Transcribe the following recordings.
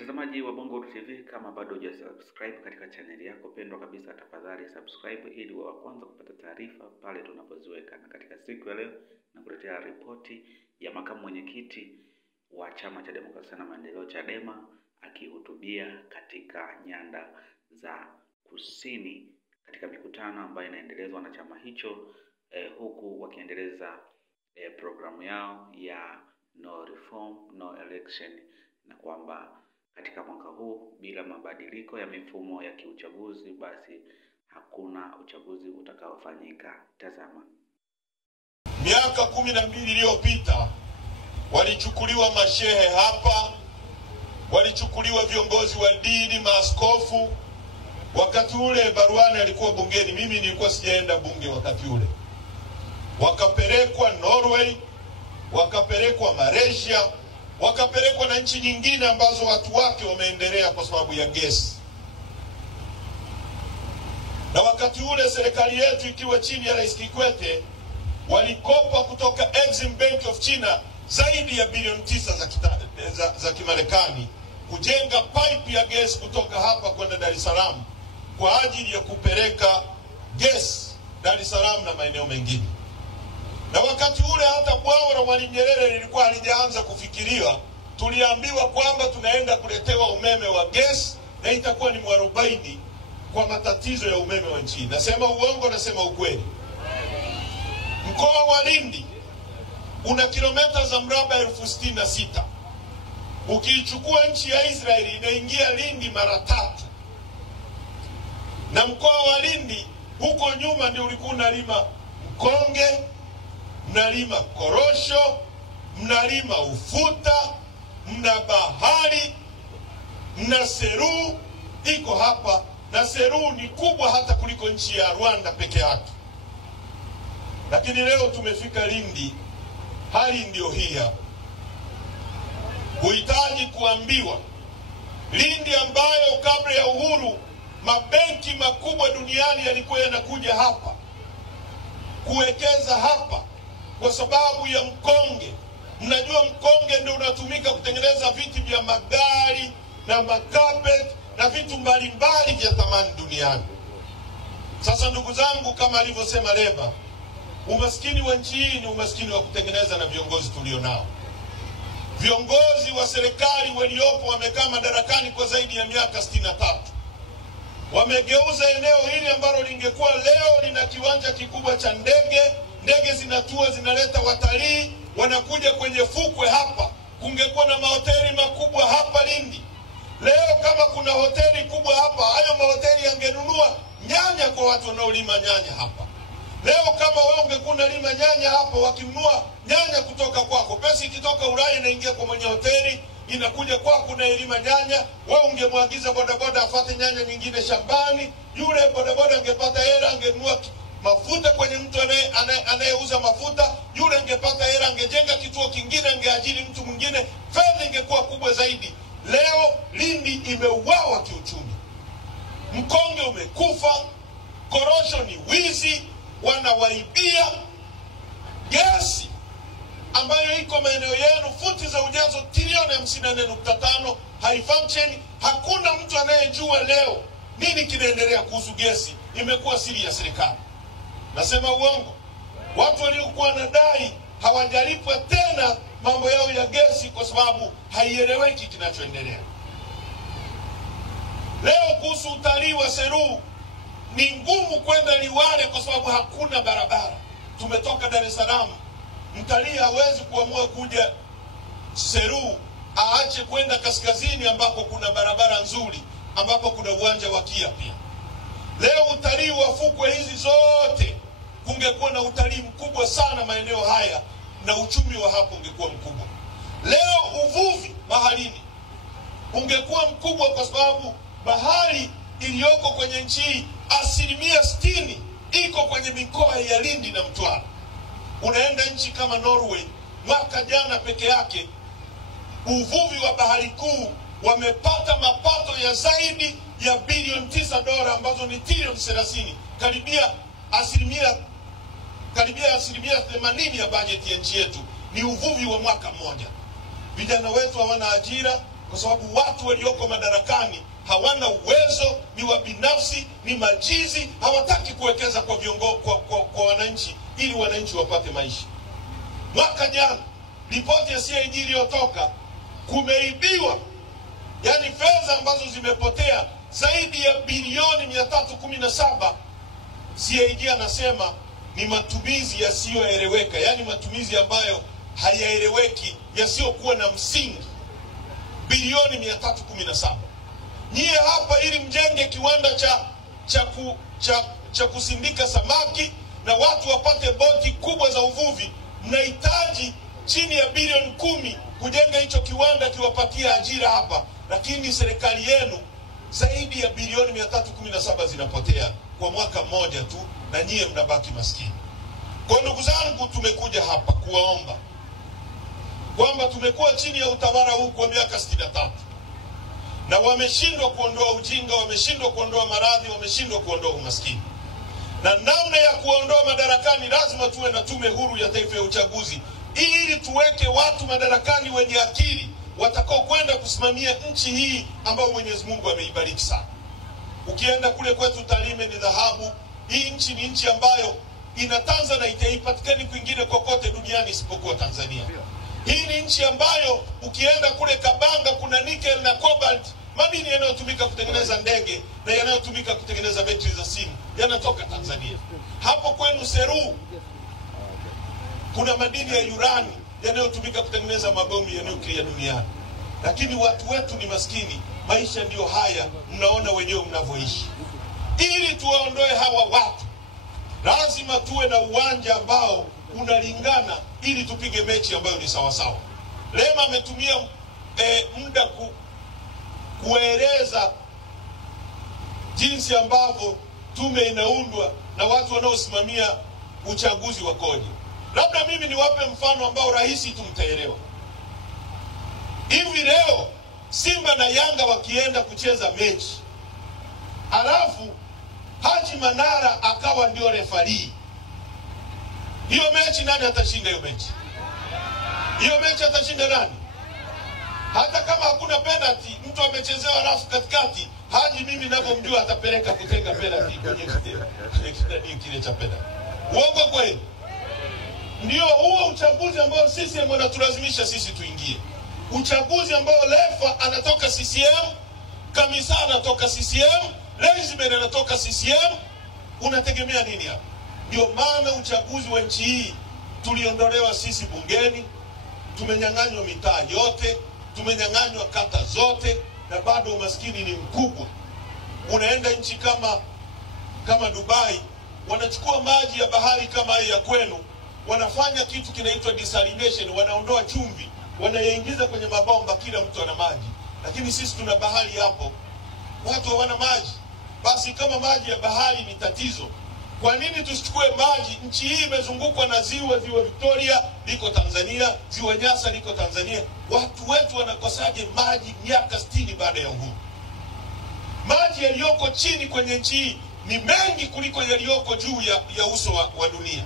Mtazamaji wa Bongo TV, kama bado hujasubscribe katika channel yako pendwa kabisa, tafadhali subscribe ili uwe wa kwanza kupata taarifa pale tunapoziweka. Na katika siku ya leo nakuletea ripoti ya makamu mwenyekiti wa Chama cha Demokrasia na Maendeleo Chadema akihutubia katika nyanda za kusini katika mikutano ambayo inaendelezwa na chama hicho, huku wakiendeleza programu yao ya no reform no election, na kwamba katika mwaka huu bila mabadiliko ya mifumo ya kiuchaguzi basi hakuna uchaguzi utakaofanyika. Tazama. Miaka 12 iliyopita walichukuliwa mashehe hapa, walichukuliwa viongozi wa dini, maaskofu. Wakati ule Baruani alikuwa bungeni, mimi nilikuwa sijaenda bunge wakati ule. Wakapelekwa Norway, wakapelekwa Malaysia, wakapelekwa na nchi nyingine ambazo watu wake wameendelea kwa sababu ya gesi. Na wakati ule serikali yetu ikiwa chini ya Rais Kikwete walikopa kutoka Exim Bank of China zaidi ya bilioni 9 za Kimarekani kujenga pipe ya gesi kutoka hapa kwenda Dar es Salaam kwa ajili ya kupeleka gesi Dar es Salaam na maeneo mengine. Na wakati ule hata bwawa la Mwalimu Nyerere lilikuwa halijaanza kufikiriwa. Tuliambiwa kwamba tunaenda kuletewa umeme wa gesi na itakuwa ni mwarobaini kwa matatizo ya umeme wa nchi. Nasema uongo, nasema ukweli? Mkoa wa Lindi una kilomita za mraba 66,000. Ukiichukua nchi ya Israeli inaingia Lindi mara 3. Na mkoa wa Lindi huko nyuma ndio ulikuwa unalima mkonge, mnalima korosho, mnalima ufuta, mna bahari, mna Seru iko hapa, na Seru ni kubwa hata kuliko nchi ya Rwanda peke yake. Lakini leo tumefika Lindi, hali ndio hii hapa. Huhitaji kuambiwa Lindi ambayo kabla ya uhuru mabenki makubwa duniani yalikuwa yanakuja hapa kuwekeza hapa kwa sababu ya mkonge. Mnajua mkonge ndio unatumika kutengeneza viti vya magari na makapet na vitu mbalimbali vya thamani duniani. Sasa ndugu zangu, kama alivyosema Lema, umaskini wa nchi hii ni umaskini wa kutengeneza na viongozi tulionao. Viongozi wa serikali waliopo wamekaa madarakani kwa zaidi ya miaka 63. Wamegeuza eneo hili ambalo lingekuwa leo lina kiwanja kikubwa cha ndege, ndege zinatua zinaleta watalii, wanakuja kwenye fukwe hapa. Kungekuwa na mahoteli makubwa hapa Lindi. Leo kama kuna hoteli kubwa hapa, hayo mahoteli yangenunua nyanya kwa watu wanaolima nyanya hapa. Leo kama wewe ungekuwa unalima nyanya hapa, wakinunua nyanya kutoka kwako, pesa ikitoka Ulaya inaingia kwa mwenye hoteli, inakuja kwako na elima nyanya. Wewe ungemwagiza bodaboda afuate nyanya nyingine shambani, yule bodaboda angepata hela, angenunua mafuta kwenye mtu anayeuza mafuta, yule angepata hela, angejenga kituo kingine, angeajiri mtu mwingine, fedha ingekuwa kubwa zaidi. Leo Lindi imeuawa kiuchumi. Mkonge umekufa, korosho ni wizi, wanawaibia. Gesi ambayo iko maeneo yenu futi za ujazo trilioni 54.5 haifunction. Hakuna mtu anayejua leo nini kinaendelea kuhusu gesi. Imekuwa siri ya serikali. Nasema uongo? Watu waliokuwa wanadai hawajalipwa tena mambo yao ya gesi kwa sababu haieleweki kinachoendelea. Leo kuhusu utalii wa Seru, ni ngumu kwenda Liwale kwa sababu hakuna barabara. Tumetoka Dar es Salaam, mtalii hawezi kuamua kuja Seru aache kwenda kaskazini ambako kuna barabara nzuri, ambapo kuna uwanja wa Kia pia. Leo utalii wa fukwe hizi zote, kungekuwa na utalii mkubwa sana maeneo haya na uchumi wa hapo ungekuwa mkubwa. Leo uvuvi baharini ungekuwa mkubwa kwa sababu bahari iliyoko kwenye nchi hii 60% iko kwenye mikoa ya Lindi na Mtwara. Unaenda nchi kama Norway, mwaka jana peke yake uvuvi wa bahari kuu wamepata mapato ya zaidi ya bilioni 9 dola ambazo ni trilioni 30, karibia asilimia 80 ya bajeti ya nchi yetu ni uvuvi wa mwaka mmoja. Vijana wetu hawana ajira, kwa sababu watu walioko madarakani hawana uwezo, ni wabinafsi, ni majizi, hawataki kuwekeza kwa viongozi, kwa wananchi, ili wananchi wapate maisha. Mwaka jana ripoti ya CAG iliyotoka, kumeibiwa, yani fedha ambazo zimepotea zaidi ya bilioni 317. CAG anasema ni matumizi yasiyoeleweka, yani matumizi ambayo hayaeleweki, yasiyokuwa na msingi. Bilioni 317. Nyie hapa ili mjenge kiwanda cha kusindika samaki na watu wapate boti kubwa za uvuvi, mnahitaji chini ya bilioni 10 kujenga hicho kiwanda kiwapatia ajira hapa, lakini serikali yenu zaidi ya bilioni 317 zinapotea kwa mwaka mmoja tu, na nyie mnabaki maskini. Kwa ndugu zangu, tumekuja hapa kuwaomba kwamba tumekuwa chini ya utawala huu kwa miaka 63 na wameshindwa kuondoa ujinga, wameshindwa kuondoa maradhi, wameshindwa kuondoa umaskini. Na namna ya kuondoa madarakani, lazima tuwe na tume huru ya taifa ya uchaguzi, ili tuweke watu madarakani wenye akili, watakao kwenda kusimamia nchi hii ambayo Mwenyezi Mungu ameibariki sana. Ukienda kule kwetu Tarime ni dhahabu. Hii nchi ni nchi ambayo ina tanza na itaipatikani kwingine kokote duniani isipokuwa Tanzania. Hii ni nchi ambayo ukienda kule Kabanga kuna nickel na cobalt, madini yanayotumika kutengeneza ndege na yanayotumika kutengeneza betri za simu yanatoka Tanzania. Hapo kwenu Seru kuna madini ya urani yanayotumika kutengeneza mabomu ya nyuklia duniani. Lakini watu wetu ni maskini, maisha ndiyo haya mnaona wenyewe mnavyoishi. Ili tuwaondoe hawa watu, lazima tuwe na uwanja ambao unalingana, ili tupige mechi ambayo ni sawa sawa. Lema ametumia muda kueleza jinsi ambavyo tume inaundwa na watu wanaosimamia uchaguzi wakoje. Labda mimi niwape mfano ambao rahisi tumtaelewa. Hivi leo Simba na Yanga wakienda kucheza mechi, alafu Haji Manara akawa ndio refari, hiyo mechi nani atashinda hiyo mechi? Hiyo mechi atashinda nani? Hata kama hakuna penalty, mtu amechezewa alafu katikati, Haji mimi ninavyomjua atapeleka kutenga penalty kwenye kile cha penalty. Uongo kweli? Ndio huo uchaguzi ambao sisi wanatulazimisha sisi tuingie. Uchaguzi ambao Lefa anatoka CCM, Kamisa anatoka CCM, Lenzman anatoka CCM, unategemea nini hapa? Ndio maana uchaguzi wa nchi hii tuliondolewa sisi bungeni, tumenyang'anywa mitaa yote, tumenyang'anywa kata zote, na bado umaskini ni mkubwa. Unaenda nchi kama Dubai, wanachukua maji ya bahari kama hii ya kwenu, wanafanya kitu kinaitwa desalination, wanaondoa chumvi, wanayaingiza kwenye mabomba, kila mtu ana maji. Lakini sisi tuna bahari hapo, watu hawana maji. Basi kama maji ya bahari ni tatizo, kwa nini tusichukue maji? Nchi hii imezungukwa na ziwa Victoria liko Tanzania, ziwa Nyasa liko Tanzania. Watu wetu wanakosaje maji miaka 60 baada ya uhuru? Maji yaliyoko chini kwenye nchi hii ni mengi kuliko yaliyoko juu ya uso wa dunia.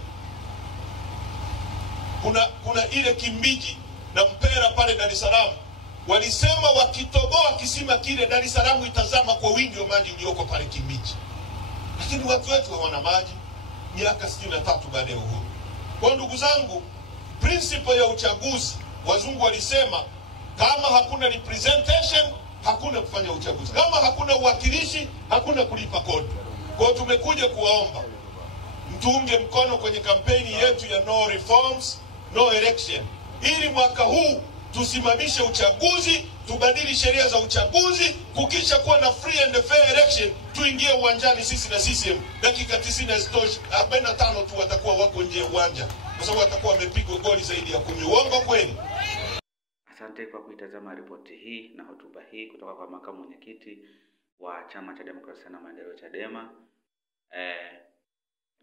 Kuna ile Kimbiji na Mpera pale Dar es Salaam, walisema wakitoboa kisima kile, Dar es Salaam itazama kwa wingi wa maji ulioko pale Kimbiji. Lakini watu wetu hawana maji miaka 63 baada ya uhuru. Kwa ndugu zangu, principle ya uchaguzi, wazungu walisema kama hakuna representation hakuna kufanya uchaguzi, kama hakuna uwakilishi hakuna kulipa kodi. Kwa hiyo tumekuja kuwaomba mtuunge mkono kwenye kampeni yetu ya no reforms no election, ili mwaka huu tusimamishe uchaguzi, tubadili sheria za uchaguzi, kukisha kuwa na free and fair election, tuingie uwanjani sisi na CCM. Dakika 90 hazitoshi, 45 tu watakuwa wako nje uwanja, kwa sababu watakuwa wamepigwa goli zaidi ya 10. Uongo kweli? Asante kwa kuitazama ripoti hii na hotuba hii kutoka kwa makamu mwenyekiti wa Chama cha Demokrasia na Maendeleo Chadema,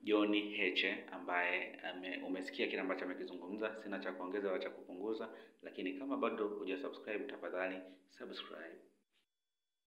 John Heche, ambaye umesikia kile ambacho amekizungumza. Sina cha kuongeza wala cha kupunguza, lakini kama bado hujasubscribe, tafadhali subscribe.